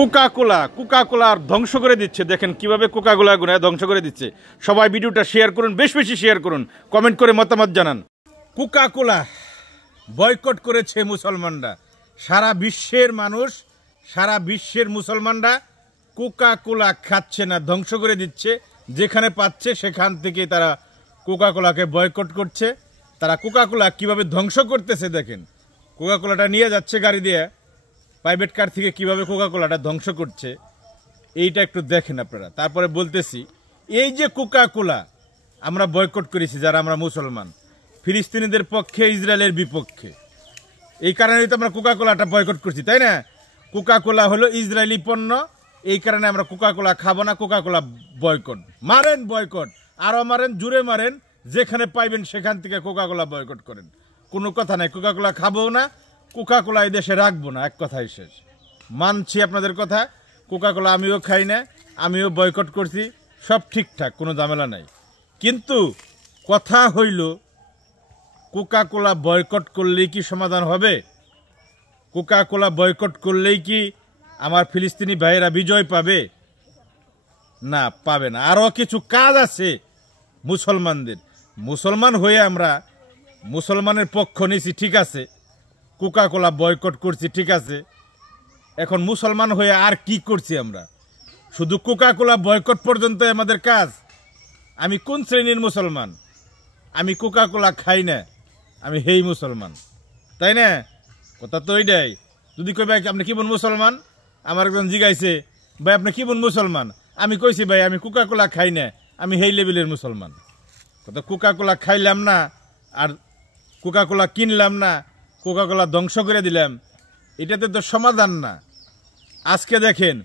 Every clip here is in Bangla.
কোকা কোলা ধ্বংস করে দিচ্ছে। দেখেন কিভাবে কোকা কোলা ধ্বংস করে দিচ্ছে। সবাই ভিডিওটা শেয়ার করুন, বেশি শেয়ার করুন, কমেন্ট করে মতামত জানান। কোকা কোলা বয়কট করেছে মুসলমানরা। সারা বিশ্বের মানুষ, সারা বিশ্বের মুসলমানরা কোকা কোলা খাচ্ছে না, ধ্বংস করে দিচ্ছে। যেখানে পাচ্ছে সেখান থেকে তারা কোকা কোলাকে বয়কট করছে। তারা কোকা কোলা কীভাবে ধ্বংস করতেছে দেখেন। কোকা কোলাটা নিয়ে যাচ্ছে গাড়ি দিয়ে, প্রাইভেট কার থেকে কিভাবে কোকা কোলাটা ধ্বংস করছে এইটা একটু দেখেন আপনারা। তারপরে বলতেছি, এই যে কোকা কোলা আমরা বয়কট করেছি যারা আমরা মুসলমান, ফিলিস্তিনিদের পক্ষে, ইসরায়েলের বিপক্ষে, এই কারণেই তো আমরা কোকা কোলাটা বয়কট করছি, তাই না? কোকা কোলা হলো ইসরায়েলি পণ্য, এই কারণে আমরা কোকা কোলা খাবো না। কোকা কোলা বয়কট, মারেন বয়কট, আরও মারেন, জুড়ে মারেন, যেখানে পাইবেন সেখান থেকে কোকা কোলা বয়কট করেন, কোনো কথা নাই। কোকা কোলা খাবো না, কোকা কোলা এই দেশে রাখবো না, এক কথাই শেষ। মানছি আপনাদের কথা, কোকা কোলা আমিও খাই না, আমিও বয়কট করছি, সব ঠিকঠাক, কোনো ঝামেলা নাই। কিন্তু কথা হইল, কোকা কোলা বয়কট করলেই কি সমাধান হবে? কোকা কোলা বয়কট করলেই কি আমার ফিলিস্তিনি ভাইয়েরা বিজয় পাবে? না, পাবে না। আরও কিছু কাজ আছে মুসলমানদের। মুসলমান হয়ে আমরা মুসলমানের পক্ষ নিয়েছি, ঠিক আছে, কোকা কোলা বয়কট করছি, ঠিক আছে। এখন মুসলমান হয়ে আর কি করছি আমরা? শুধু কোকা কোলা বয়কট পর্যন্ত আমাদের কাজ? আমি কোন শ্রেণীর মুসলমান? আমি কোকা কোলা খাই না, আমি হেই মুসলমান, তাই না? কথা তো ওইটাই। যদি কই ভাই আপনি কি বোন মুসলমান, আমার একজন জিজ্ঞাইছে, ভাই আপনি কি বোন মুসলমান? আমি কইছি ভাই আমি কোকা কোলা খাই না, আমি হেই লেভেলের মুসলমান। কথা কোকা কোলা খাইলাম না, আর কোকা কোলা কিনলাম না, কোকা কোলা ধ্বংস করে দিলাম, এটাতে তো সমাধান না। আজকে দেখেন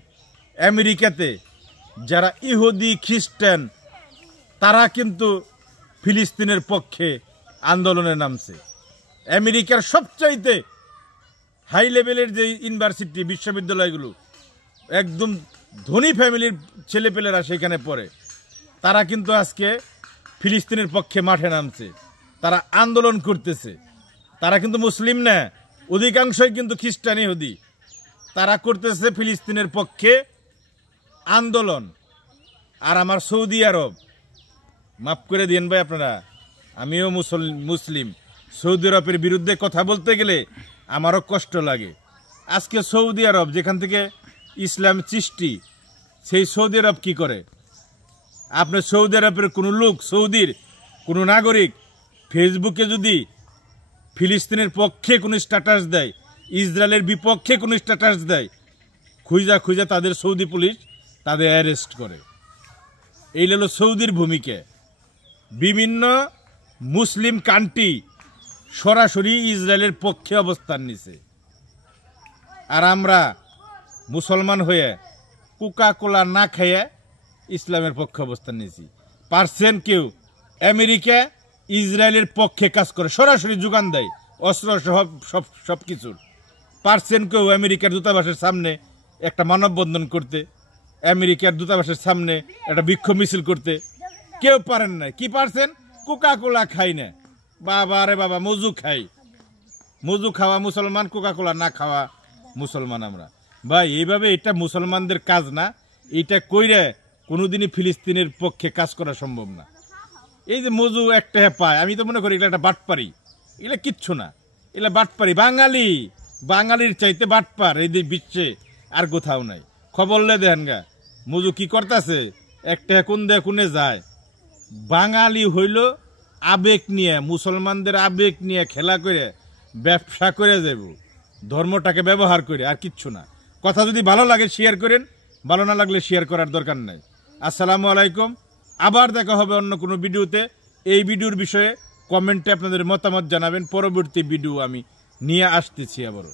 আমেরিকাতে যারা ইহুদি খ্রিস্টান তারা কিন্তু ফিলিস্তিনের পক্ষে আন্দোলনে নামছে। আমেরিকার সবচাইতে হাই লেভেলের যে ইউনিভার্সিটি, বিশ্ববিদ্যালয়গুলো, একদম ধনী ফ্যামিলির ছেলেপেলেরা সেখানে পড়ে, তারা কিন্তু আজকে ফিলিস্তিনের পক্ষে মাঠে নামছে, তারা আন্দোলন করতেছে। তারা কিন্তু মুসলিম না, অধিকাংশই কিন্তু খ্রিস্টান ইহুদি। তারা করতেছে ফিলিস্তিনের পক্ষে আন্দোলন। আর আমার সৌদি আরব, মাফ করে দিন ভাই আপনারা, আমিও মুসলিম, সৌদি আরবের বিরুদ্ধে কথা বলতে গেলে আমারও কষ্ট লাগে। আজকে সৌদি আরব যেখান থেকে ইসলাম সৃষ্টি, সেই সৌদি আরব কি করে? আপনি সৌদি আরবের কোনো লোক, সৌদির কোনো নাগরিক ফেসবুকে যদি ফিলিস্তিনের পক্ষে কোনো স্ট্যাটাস দেয়, ইসরায়েলের বিপক্ষে কোনো স্ট্যাটাস দেয়, খুঁজা তাদের সৌদি পুলিশ তাদের অ্যারেস্ট করে। এই হলো সৌদির ভূমিকা। বিভিন্ন মুসলিম কান্ট্রি সরাসরি ইসরায়েলের পক্ষে অবস্থান নিছে, আর আমরা মুসলমান হয়ে কোকা কোলা না খেয়ে ইসলামের পক্ষে অবস্থান নিয়েছি। পারছেন কেউ আমেরিকা ইসরায়েলের পক্ষে কাজ করে, সরাসরি যোগান দেয় অস্ত্র সব কিছুর? পারছেন কেউ আমেরিকার দূতাবাসের সামনে একটা মানববন্ধন করতে, আমেরিকার দূতাবাসের সামনে একটা বিক্ষোভ মিছিল করতে? কেউ পারেন না। কি পারছেন? কোকা কোলা খাই না। বাবা রে বাবা, মজু খাই, মজু খাওয়া মুসলমান, কোকা কোলা না খাওয়া মুসলমান আমরা। ভাই এইভাবে এটা মুসলমানদের কাজ না, এইটা কইরে কোনোদিনই ফিলিস্তিনের পক্ষে কাজ করা সম্ভব না। এই যে মজু একটা পায়, আমি তো মনে করি এগুলো একটা বাটপারি, এগুলো কিচ্ছু না, এগুলো বাটপারি। বাঙালির চাইতে বাটপার এই বিশ্বে আর কোথাও নাই। খবর লে দেখেন গা মজু কি করতেছে, একটা কোনে যায়। বাঙালি হইল আবেগ নিয়ে, মুসলমানদের আবেগ নিয়ে খেলা করে ব্যবসা করে যাব, ধর্মটাকে ব্যবহার করে, আর কিচ্ছু না। কথা যদি ভালো লাগে শেয়ার করেন, ভালো না লাগলে শেয়ার করার দরকার নাই। আসসালামু আলাইকুম। আবার দেখা হবে অন্য কোনো ভিডিওতে। এই ভিডিওর বিষয়ে কমেন্টে আপনাদের মতামত জানাবেন, পরবর্তী ভিডিও আমি নিয়ে আসতেছি আবারও।